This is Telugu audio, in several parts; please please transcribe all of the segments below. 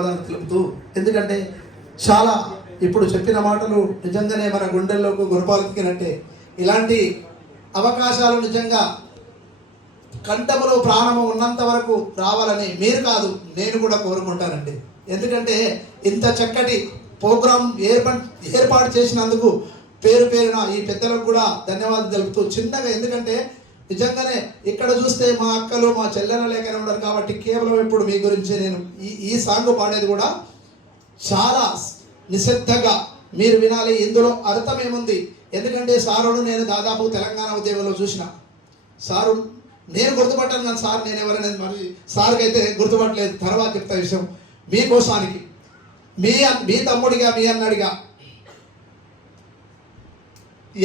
ధన్యవాదాలు తెలుపుతూ, ఎందుకంటే చాలా ఇప్పుడు చెప్పిన మాటలు నిజంగానే మన గుండెల్లోకి గురపాలెత్తినట్టే. ఇలాంటి అవకాశాలు నిజంగా కంఠములో ప్రాణము ఉన్నంత వరకు రావాలని మీరు కాదు నేను కూడా కోరుకుంటానండి. ఎందుకంటే ఇంత చక్కటి ప్రోగ్రాం ఏర్పాటు చేసినందుకు పేరున ఈ పెద్దలకు కూడా ధన్యవాదాలు తెలుపుతూ చిన్నగా, ఎందుకంటే నిజంగానే ఇక్కడ చూస్తే మా అక్కలు మా చెల్లెల లేకనే ఉన్నారు కాబట్టి కేవలం ఇప్పుడు మీ గురించి నేను ఈ సాంగ్ పాడేది కూడా చాలా నిశ్శబ్దంగా మీరు వినాలి. ఇందులో అర్థం ఏముంది, ఎందుకంటే సారును నేను దాదాపు తెలంగాణ ఉద్యమంలో చూసిన సారు నేను గుర్తుపట్టాను కానీ సార్ నేను ఎవరైనా మరి సార్కి అయితే గుర్తుపట్టలేదు. తర్వాత చెప్తా విషయం మీకోసానికి, మీ తమ్ముడిగా మీ అన్నడిగా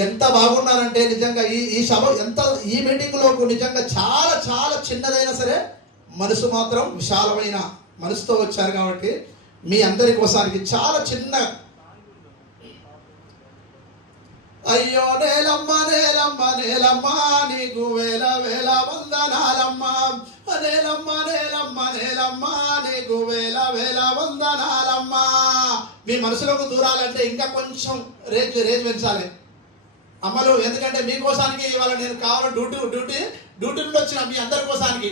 ఎంత బాగున్నారంటే నిజంగా ఈ సభ ఎంత ఈ మీటింగ్లోకి నిజంగా చాలా చాలా చిన్నదైనా సరే మనసు మాత్రం విశాలమైన మనసుతో వచ్చారు కాబట్టి మీ అందరి కోసానికి చాలా చిన్న. అయ్యో నేలమ్మ నేలమ్మ నేలమ్మ నీకు వేల వేల వందనాలమ్మ, నేలమ్మ నేలమ్మ నేలమ్మ నీకు వేల వేల వందనాలమ్మ. మీ మనసులోకి దూరాలంటే ఇంకా కొంచెం రేంజ్ పెంచాలి అమ్మలు, ఎందుకంటే మీకోసానికి ఇవాళ నేను కావాలి డ్యూటీ నుండి వచ్చిన మీ అందరి కోసానికి.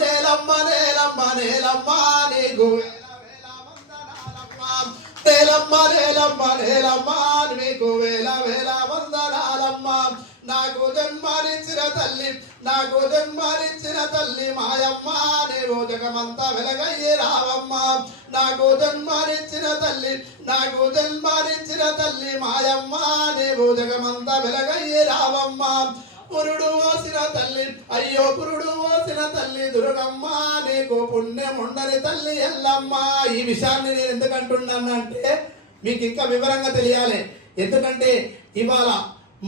నేలమ్మ నేలమ్మ నేలమ్మ నీకు నేలమ్మ నేలమ్మ నేలమ్మ నీకు వేల వేల వందనాలమ్మ. నాకు జన్మనిచ్చిన తల్లి మాయమ్మ నీవు జగమంతా వెలగయ్యి రావమ్మ. నాకు జన్మనిచ్చిన తల్లి మాయమ్మ నీవు జగమంతా వెలగయ్యి రావమ్మ. పురుడు ఓసిన తల్లి అయ్యో పురుడు ఓసిన తల్లి దుర్గమ్మ నీకు పుణ్యం ఉండని తల్లి ఎల్లమ్మ. ఈ విషయాన్ని నేను ఎందుకు అంటున్నానంటే మీకు ఇంకా వివరంగా తెలియాలి. ఎందుకంటే ఇవాళ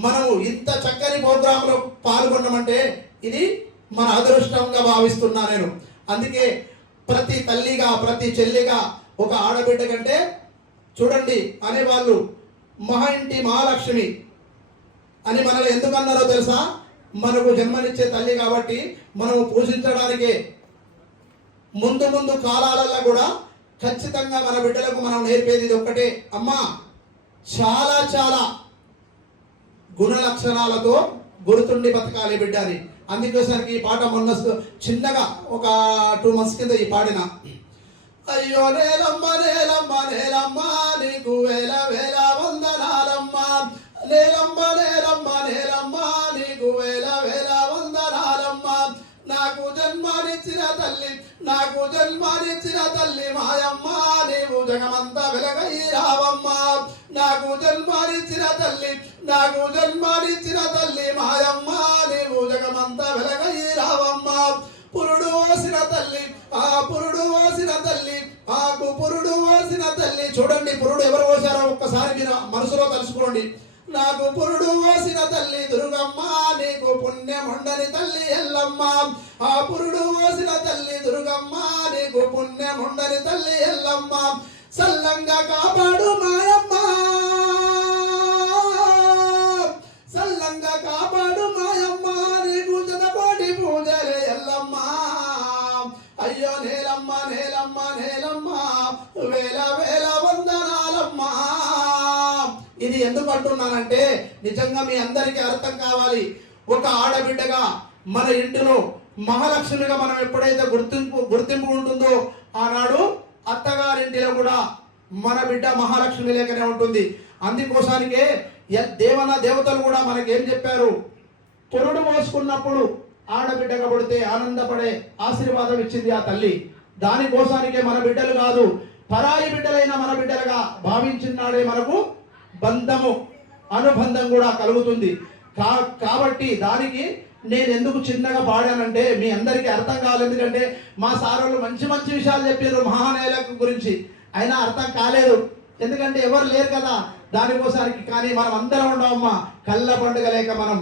మనము ఇంత చక్కని ప్రోగ్రాంలో పాల్గొన్నామంటే ఇది మన అదృష్టంగా భావిస్తున్నా నేను. అందుకే ప్రతి తల్లిగా ప్రతి చెల్లిగా ఒక ఆడబిడ్డ కంటే చూడండి అనేవాళ్ళు ఇంటి మహాలక్ష్మి అని మనల్ని ఎందుకు అన్నారో తెలుసా? మనకు జన్మనిచ్చే తల్లి కాబట్టి మనము పూజించడానికే. ముందు కాలాలలో కూడా ఖచ్చితంగా మన బిడ్డలకు మనం నేర్పేది ఇది ఒక్కటే, అమ్మా చాలా చాలా గుణ లక్షణాలతో గుర్తుండి బతకాలి బిడ్డ అని. అందుకోసానికి ఈ పాట మొన్న చిన్నగా ఒక 2 months కింద ఈ పాడిన. అయ్యో నేలమ్మ నేలమ్మ నేలమ్మ నీకు వేల వేల వందనాలమ్మ, నేలమ్మ నేలమ్మ నేలమ్మ నీకు వేల వేల వందనాలమ్మ. నాకు జన్మనిచ్చిన తల్లి మాయమ్మ నీవు జగమంతా వెలగయ్యి రావమ్మ. నాకు జన్మనిచ్చిన తల్లి మాయమ్మ నీవు జగమంతా వెలగయ్యి రావమ్మ. పురుడు ఓసిన తల్లి పురుడు ఓసిన తల్లి. చూడండి పురుడు ఎవరు పోసారో ఒక్కసారి మీరు మనసులో తలుచుకోండి. నాకు పురుడు ఓసిన తల్లి దుర్గమ్మ నీకు పుణ్యం ఉండని తల్లి ఎల్లమ్మ. ఆ పురుడు ఓసిన తల్లి దుర్గమ్మ నీకు పుణ్యం ఉండని తల్లి ఎల్లమ్మ. సల్లంగా కాపాడు మాయమ్మ, సల్లంగా కాపాడు మాయమ్మ నీకు జనకోటి పూజలే ఎల్లమ్మ. అయ్యో నేలమ్మ నేలమ్మ నేలమ్మ వేల వేల వందనాలమ్మ. ఇది ఎందుకు అంటున్నానంటే నిజంగా మీ అందరికీ అర్థం కావాలి. ఒక ఆడబిడ్డగా మన ఇంటిలో మహాలక్ష్మిగా మనం ఎప్పుడైతే గుర్తింపు ఉంటుందో ఆనాడు అత్తగారింటిలో కూడా మన బిడ్డ మహాలక్ష్మి లేకనే ఉంటుంది. అందుకోసానికే దేవతలు కూడా మనకేం చెప్పారు, పురుడు మోసుకున్నప్పుడు ఆడబిడ్డగా పుడితే ఆనందపడే ఆశీర్వాదం ఇచ్చింది ఆ తల్లి. దానికోసానికే మన బిడ్డలు కాదు పరాయి బిడ్డలైన మన బిడ్డలుగా భావించినాడే మనకు బంధము అనుబంధం కూడా కలుగుతుంది. కాబట్టి దానికి నేను ఎందుకు చిన్నగా పాడానంటే మీ అందరికీ అర్థం కావాలి. ఎందుకంటే మా సారోళ్ళు మంచి విషయాలు చెప్పారు మహానేలకు గురించి, అయినా అర్థం కాలేదు. ఎందుకంటే ఎవరు లేరు కదా దానికోసానికి. కానీ మనం అందరం ఉండవమ్మా కళ్ళ పండుగ లేక మనం.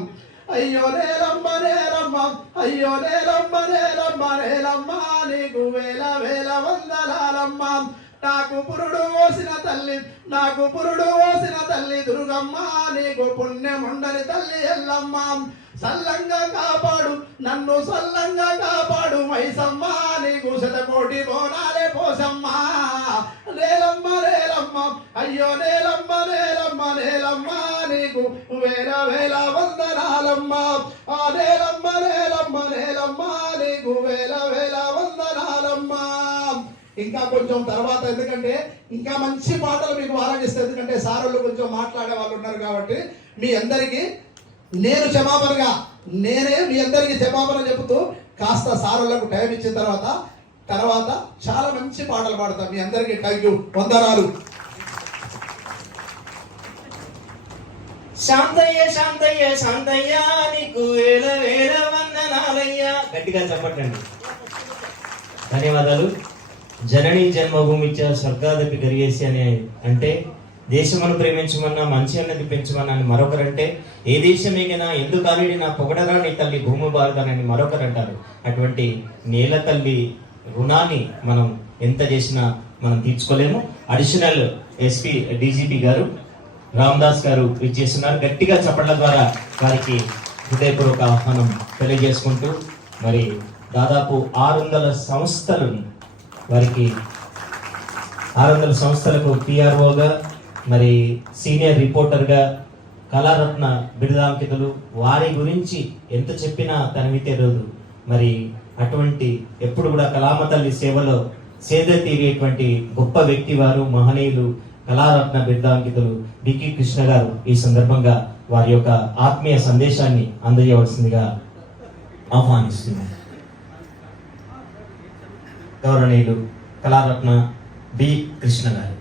అయ్యో నేలమ్మ నేలమ్మ అయ్యో నేలమ్మ నేలమ్మ నేలమ్మ నీకు వేల వేల వందనాలమ్మ. నాకు పురుడు ఓసిన తల్లి దుర్గమ్మ నీకు పుణ్యం ఉండని తల్లి ఎల్లమ్మ. సల్లంగా కాపాడు నన్ను సల్లంగా కాపాడు మైసమ్మ నీకు శతకోటి బోనాలే పోసమ్మ. అయ్యో నేలమ్మ నేలమ్మ నేలమ్మ నీకు వేల వేల వందనాలమ్మ. ఆ నేలమ్మ నేలమ్మ నేలమ్మ నీకు వేల వేల వందనాలమ్మ. ఇంకా కొంచెం తర్వాత, ఎందుకంటే ఇంకా మంచి పాటలు మీకు ఆరాధిస్తే, ఎందుకంటే సారోళ్ళు కొంచెం మాట్లాడే వాళ్ళు ఉన్నారు కాబట్టి మీ అందరికీ నేను క్షమాపణగా నేనే మీ అందరికీ క్షమాపణ చెబుతూ కాస్త సారోళ్ళకు టైం ఇచ్చిన తర్వాత చాలా మంచి పాటలు పాడతాం. మీ అందరికీ థ్యాంక్ యూ, వందనాలు. శాంతయ్య శాంతయ్య శాంతయ్య నీకు వేల వేల వందనాలయ్యా. గట్టిగా చెప్పండి. ధన్యవాదాలు. జనని జన్మభూమిచ్చ స్వర్గాదపి గరియేసి అని అంటే దేశమును ప్రేమించమన్నా మంచి అన్నది పెంచమన్నా అని మరొకరంటే, ఏ దేశమేగినా ఎందుకు ఆడినా పొగడరా నీ తల్లి భూమి భారతానని మరొకరు అంటారు. అటువంటి నేల తల్లి రుణాన్ని మనం ఎంత చేసినా మనం తీర్చుకోలేము. అడిషనల్ ఎస్పీ డీజీపీ గారు రామదాస్ గారు ఇచ్చేస్తున్నారు. గట్టిగా చప్పట్ల ద్వారా వారికి హృదయపూర్వక ఆహ్వానం తెలియజేసుకుంటూ, మరి దాదాపు 600 సంస్థలను వారికి 600 సంస్థలకు పిఆర్ఓగా, మరి సీనియర్ రిపోర్టర్గా, కళారత్న బిరుదాంకితులు, వారి గురించి ఎంత చెప్పినా తనివితే రోజు. మరి అటువంటి ఎప్పుడు కూడా కళామ తల్లి సేవలో సేద తీరేటువంటి గొప్ప వ్యక్తి వారు, మహనీయులు, కళారత్న బిరుదాంకితులు బికి కృష్ణ గారు. ఈ సందర్భంగా వారి యొక్క ఆత్మీయ సందేశాన్ని అందజేయవలసిందిగా ఆహ్వానిస్తున్నారు. గౌరవనీయులు కళారత్న బి కృష్ణ గారు.